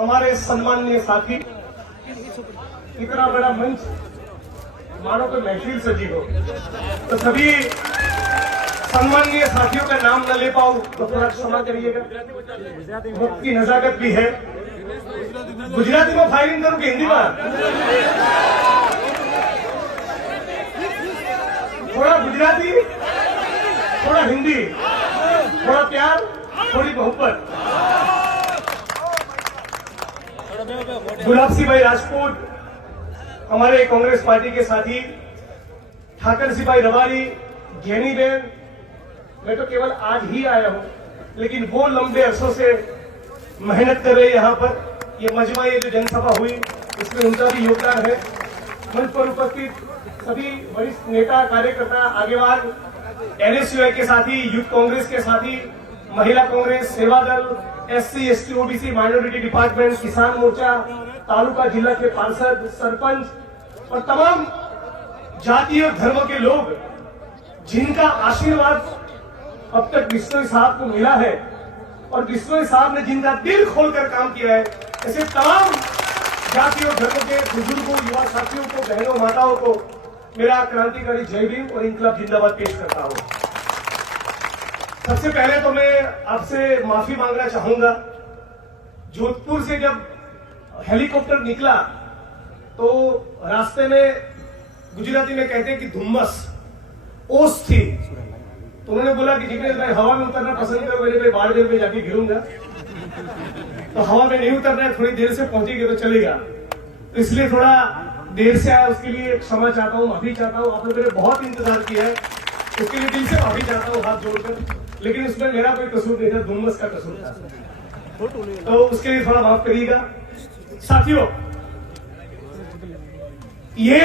हमारे सम्माननीय साथी, इतना बड़ा मंच मानो कोई महफिल सजी हो, तो सभी सम्माननीय साथियों का नाम न ले पाऊं तो थोड़ा क्षमा करिएगा। वक्त की नजाकत भी है। गुजराती में फायरिंग करूं कि हिंदी में? थोड़ा गुजराती, थोड़ा हिंदी, थोड़ा प्यार, थोड़ी मोहब्बत। गुलाब सिंह भाई राजपूत हमारे कांग्रेस पार्टी के साथी, ठाकर सिंह भाई रबारी, ज्ञानी बेन, मैं तो केवल आज ही आया हूं, लेकिन वो लंबे अरसों से मेहनत कर रहे हैं यहाँ पर। ये मजमा, ये जो जनसभा हुई, इसमें उनका भी योगदान है। मंच पर उपस्थित सभी वरिष्ठ नेता, कार्यकर्ता, आगेवान, एनएसयूआई के साथी, यूथ कांग्रेस के साथी, महिला कांग्रेस, सेवा दल, SC, ST, OBC, minority department, किसान मोर्चा, तालुका जिला के पार्षद, सरपंच और तमाम जाति और धर्म के लोग जिनका आशीर्वाद अब तक बिश्नोई साहब को मिला है और बिश्नोई साहब ने जिनका दिल खोलकर काम किया है, ऐसे तमाम जाति और धर्म के बुजुर्गों, युवा साथियों को, बहनों, माताओं को मेरा क्रांतिकारी जय भीम और इनकलाब जिंदाबाद पेश करता हूं। सबसे पहले तो मैं आपसे माफी मांगना चाहूंगा। जोधपुर से जब हेलीकॉप्टर निकला तो रास्ते में गुजराती में कहते हैं कि धुम्मस, ओस थी, तो उन्होंने बोला कि जिग्नेश भाई हवा में उतरना पसंद करो, मेरे भाई बाड़मेर में जाके गिरूंगा, तो हवा में नहीं उतरना है, थोड़ी देर से पहुंचेगी तो चलेगा, तो इसलिए थोड़ा देर से आया, उसके लिए क्षमा चाहता हूँ, माफी चाहता हूँ। आपने मेरे बहुत इंतजार किया है, उसके लिए दिल से माफी चाहता हूँ हाथ जोड़कर, लेकिन उसमें मेरा कोई कसूर नहीं था, धुम्मस का कसूर था, तो उसके लिए थोड़ा माफ करिएगा। साथियों, ये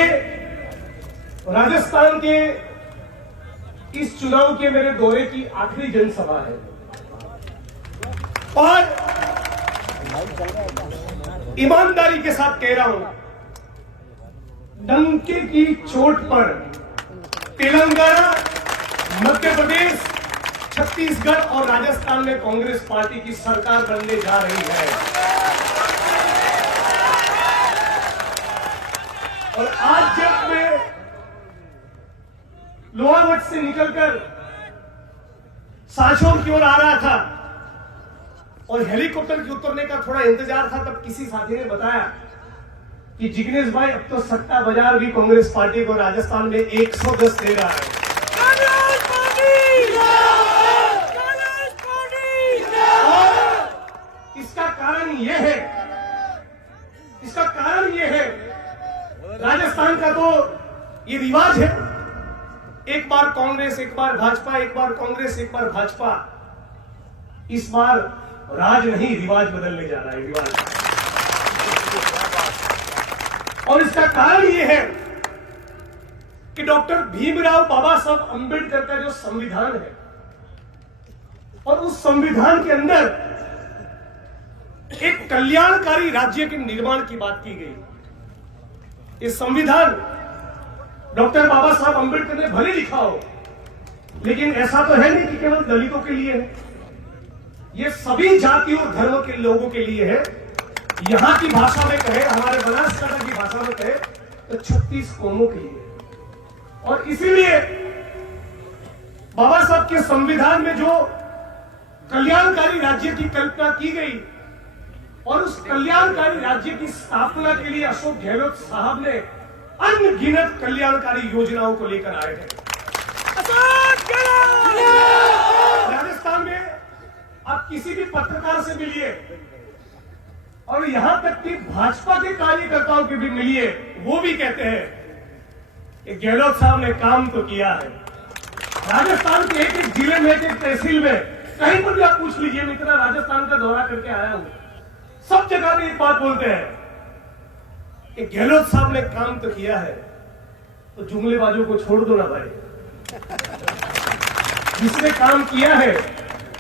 राजस्थान के इस चुनाव के मेरे दौरे की आखिरी जनसभा है और ईमानदारी के साथ कह रहा हूं, डंके की चोट पर तेलंगाना, मध्य प्रदेश, छत्तीसगढ़ और राजस्थान में कांग्रेस पार्टी की सरकार बनने जा रही है। और आज जब मैं लोहावट से निकलकर साशोर की ओर आ रहा था और हेलीकॉप्टर के उतरने का थोड़ा इंतजार था, तब किसी साथी ने बताया कि जिग्नेश भाई अब तो सट्टा बाजार भी कांग्रेस पार्टी को राजस्थान में 110 दे रहा है। और इसका कारण यह है, राजस्थान का तो ये रिवाज है, एक बार कांग्रेस, एक बार भाजपा, एक बार कांग्रेस, एक बार भाजपा। इस बार राज नहीं, रिवाज बदलने जा रहा है, रिवाज। और इसका कारण यह है कि डॉक्टर भीमराव बाबा साहब अंबेडकर का जो संविधान है और उस संविधान के अंदर एक कल्याणकारी राज्य के निर्माण की बात की गई। ये संविधान डॉक्टर बाबा साहब अंबेडकर ने भले लिखा हो, लेकिन ऐसा तो है नहीं कि केवल दलितों के लिए है, ये सभी जातियों और धर्मों के लोगों के लिए है। यहां की भाषा में कहे, हमारे बनासकांठा की भाषा में कहे तो 36 कौमों के लिए। और इसीलिए बाबा साहब के संविधान में जो कल्याणकारी राज्य की कल्पना की गई और उस कल्याणकारी राज्य की स्थापना के लिए अशोक गहलोत साहब ने अनगिनत कल्याणकारी योजनाओं को लेकर आए थे। राजस्थान में आप किसी भी पत्रकार से मिलिए और यहां तक कि भाजपा के कार्यकर्ताओं के भी मिलिए, वो भी कहते हैं कि गहलोत साहब ने काम तो किया है। राजस्थान के एक एक जिले में, एक एक तहसील में, कहीं पर भी आप पूछ लीजिए, मैं इतना राजस्थान का दौरा करके आया हूं, सब जगह भी एक बात बोलते हैं कि गहलोत साहब ने काम तो किया है, तो जुमलेबाजों को छोड़ दो ना भाई। जिसने काम किया है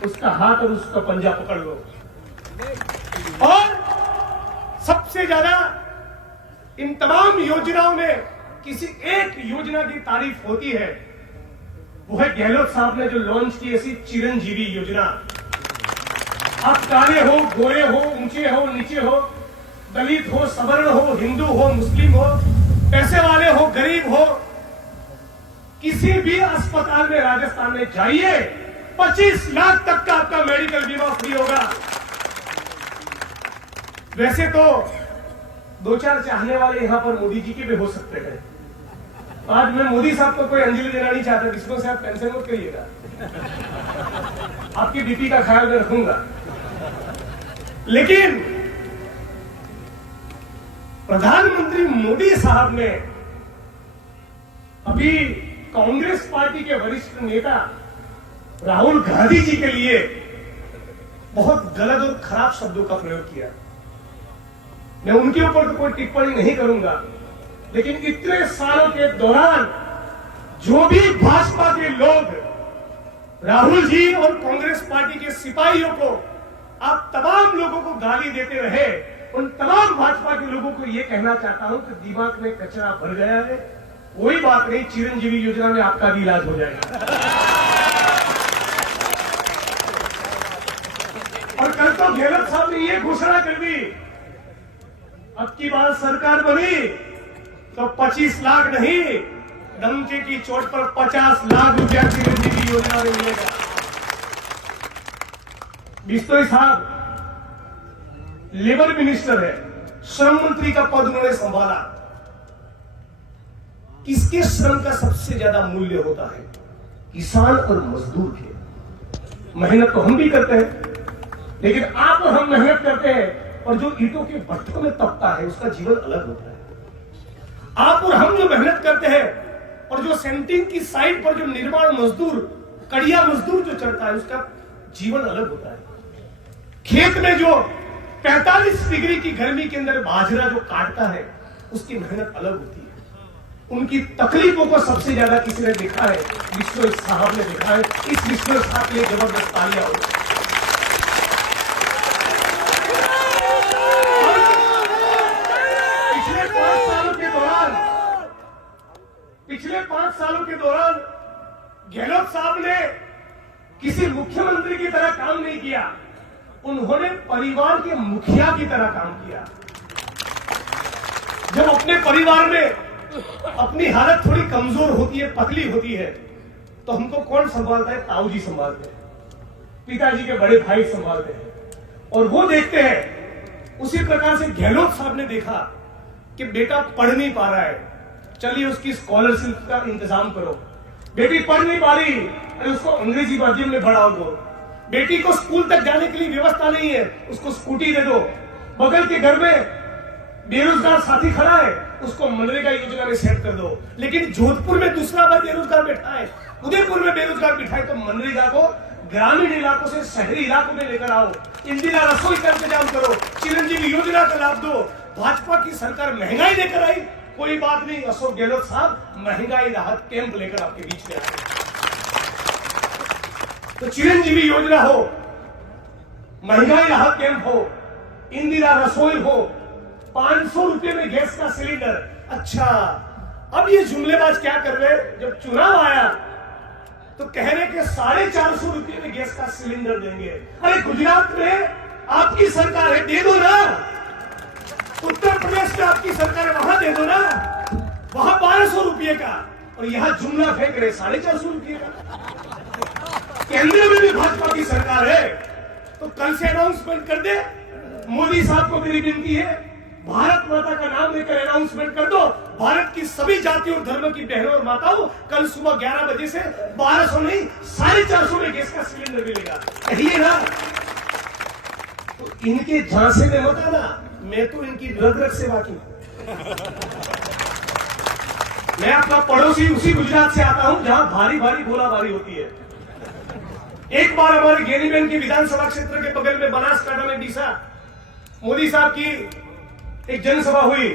उसका हाथ और उसका पंजा पकड़ लो। और सबसे ज्यादा इन तमाम योजनाओं में किसी एक योजना की तारीफ होती है, वो है गहलोत साहब ने जो लॉन्च की ऐसी चिरंजीवी योजना। आप काले हो, गोरे हो, ऊंचे हो, नीचे हो, दलित हो, सवर्ण हो, हिंदू हो, मुस्लिम हो, पैसे वाले हो, गरीब हो, किसी भी अस्पताल में राजस्थान में जाइए, 25 लाख तक का आपका मेडिकल बीमा फ्री होगा। वैसे तो दो चार चाहने वाले यहां पर मोदी जी के भी हो सकते हैं। आज मैं मोदी साहब को कोई अंजलि देना नहीं चाहता, किसको से आप टेंशन मत करिएगा, आपकी बीपी का ख्याल मैं रखूंगा। लेकिन प्रधानमंत्री मोदी साहब ने अभी कांग्रेस पार्टी के वरिष्ठ नेता राहुल गांधी जी के लिए बहुत गलत और खराब शब्दों का प्रयोग किया। मैं उनके ऊपर तो कोई टिप्पणी नहीं करूंगा, लेकिन इतने सालों के दौरान जो भी भाजपा के लोग राहुल जी और कांग्रेस पार्टी के सिपाहियों को, आप तमाम लोगों को गाली देते रहे, उन तमाम भाजपा के लोगों को यह कहना चाहता हूं कि दिमाग में कचरा भर गया है, कोई बात नहीं, चिरंजीवी योजना में आपका भी इलाज हो जाएगा। और कल तो गहलोत साहब ने यह घोषणा कर दी, अब की बार सरकार बनी तो 25 लाख नहीं, डंके की चोट पर 50 लाख रुपया चिरंजीवी योजना में मिलेगा। बिश्नोई साहब लेबर मिनिस्टर है, श्रम मंत्री का पद उन्होंने संभाला। किसके श्रम का सबसे ज्यादा मूल्य होता है? किसान और मजदूर के। मेहनत तो हम भी करते हैं, लेकिन आप और हम मेहनत करते हैं, और जो ईंटों के भट्ठों में तपता है उसका जीवन अलग होता है। आप और हम जो मेहनत करते हैं, और जो सेंटिंग की साइड पर जो निर्माण मजदूर, कड़िया मजदूर जो चढ़ता है, उसका जीवन अलग होता है। खेत में जो 45 डिग्री की गर्मी के अंदर बाजरा जो काटता है, उसकी मेहनत अलग होती है। उनकी तकलीफों को सबसे ज्यादा किसी ने देखा है? बिश्नोई साहब ने देखा है। इस बिश्नोई साहब के लिए जबरदस्त तालियां हो। पिछले 5 सालों के दौरान गहलोत साहब ने किसी मुख्यमंत्री की तरह काम नहीं किया, उन्होंने परिवार के मुखिया की तरह काम किया। जब अपने परिवार में अपनी हालत थोड़ी कमजोर होती है, पतली होती है, तो हमको कौन संभालता है? ताऊ जी संभालते हैं, पिताजी के बड़े भाई संभालते हैं, और वो देखते हैं। उसी प्रकार से गहलोत साहब ने देखा कि बेटा पढ़ नहीं पा रहा है, चलिए उसकी स्कॉलरशिप का इंतजाम करो। बेटी पढ़ नहीं पा रही, अरे उसको अंग्रेजी माध्यम में बढ़ाओ दो। बेटी को स्कूल तक जाने के लिए व्यवस्था नहीं है, उसको स्कूटी दे दो। बगल के घर में बेरोजगार साथी खड़ा है, उसको मनरेगा योजना में सेट कर दो। लेकिन जोधपुर में दूसरा बार बेरोजगार बैठा है, उदयपुर में बेरोजगार बैठा है, तो मनरेगा को ग्रामीण इलाकों से शहरी इलाकों में लेकर आओ। इंदिरा रसोई का इंतजाम करो, चिरंजीवी योजना का लाभ दो। भाजपा की सरकार महंगाई लेकर आई, कोई बात नहीं, अशोक गहलोत साहब महंगाई राहत कैंप लेकर आपके बीच में आए। तो चिरंजीवी योजना हो, महंगाई राहत कैंप हो, इंदिरा रसोई हो, 500 रुपए में गैस का सिलेंडर। अच्छा, अब ये जुमलेबाज क्या कर रहे? जब चुनाव आया तो कह रहे कि 450 रुपए में गैस का सिलेंडर देंगे। अरे गुजरात में आपकी सरकार है, दे दो ना। उत्तर प्रदेश में आपकी सरकार है, वहां दे दो ना। वहां 1200 रुपए का, और यहां जुमला फेंक रहे 450 रुपए का। केंद्र में भी भाजपा की सरकार है, तो कल से अनाउंसमेंट कर दे। मोदी साहब को मेरी विनती है, भारत माता का नाम लेकर अनाउंसमेंट कर दो। भारत की सभी जातियों और धर्म की बहनों और माताओं, कल सुबह 11 बजे से 1200 नहीं 450 में गैस का सिलेंडर मिलेगा। कहिए ना। तो इनके झांसे में मत आना, मैं तो इनकी रग रग से वाकिफ हूं। मैं आपका पड़ोसी उसी गुजरात से आता हूं जहां भारी भारी गोलाबारी होती है। एक बार हमारे गेनीबेन की विधानसभा क्षेत्र के बगल में बनासकांठा में डीसा मोदी साहब की एक जनसभा हुई।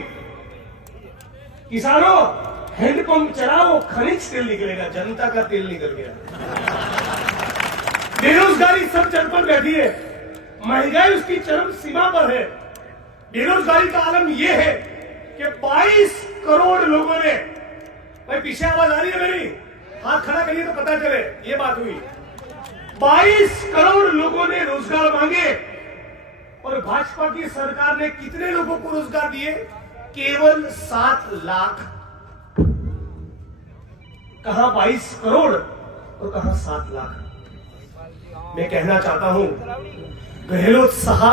किसानों, हैंडपंप चलाओ, खनिज तेल निकलेगा। जनता का तेल निकल गया। बेरोजगारी सब चल पर बैठी है, महंगाई उसकी चरम सीमा पर है। बेरोजगारी का आलम यह है कि 22 करोड़ लोगों ने, भाई पीछे आवाज आ रही है मेरी? हाथ खड़ा करिए तो पता चले। ये बात हुई, 22 करोड़ लोगों ने रोजगार मांगे और भाजपा की सरकार ने कितने लोगों को रोजगार दिए? केवल 7 लाख। कहां 22 करोड़ और कहां 7 लाख। मैं कहना चाहता हूं, गहलोत साहब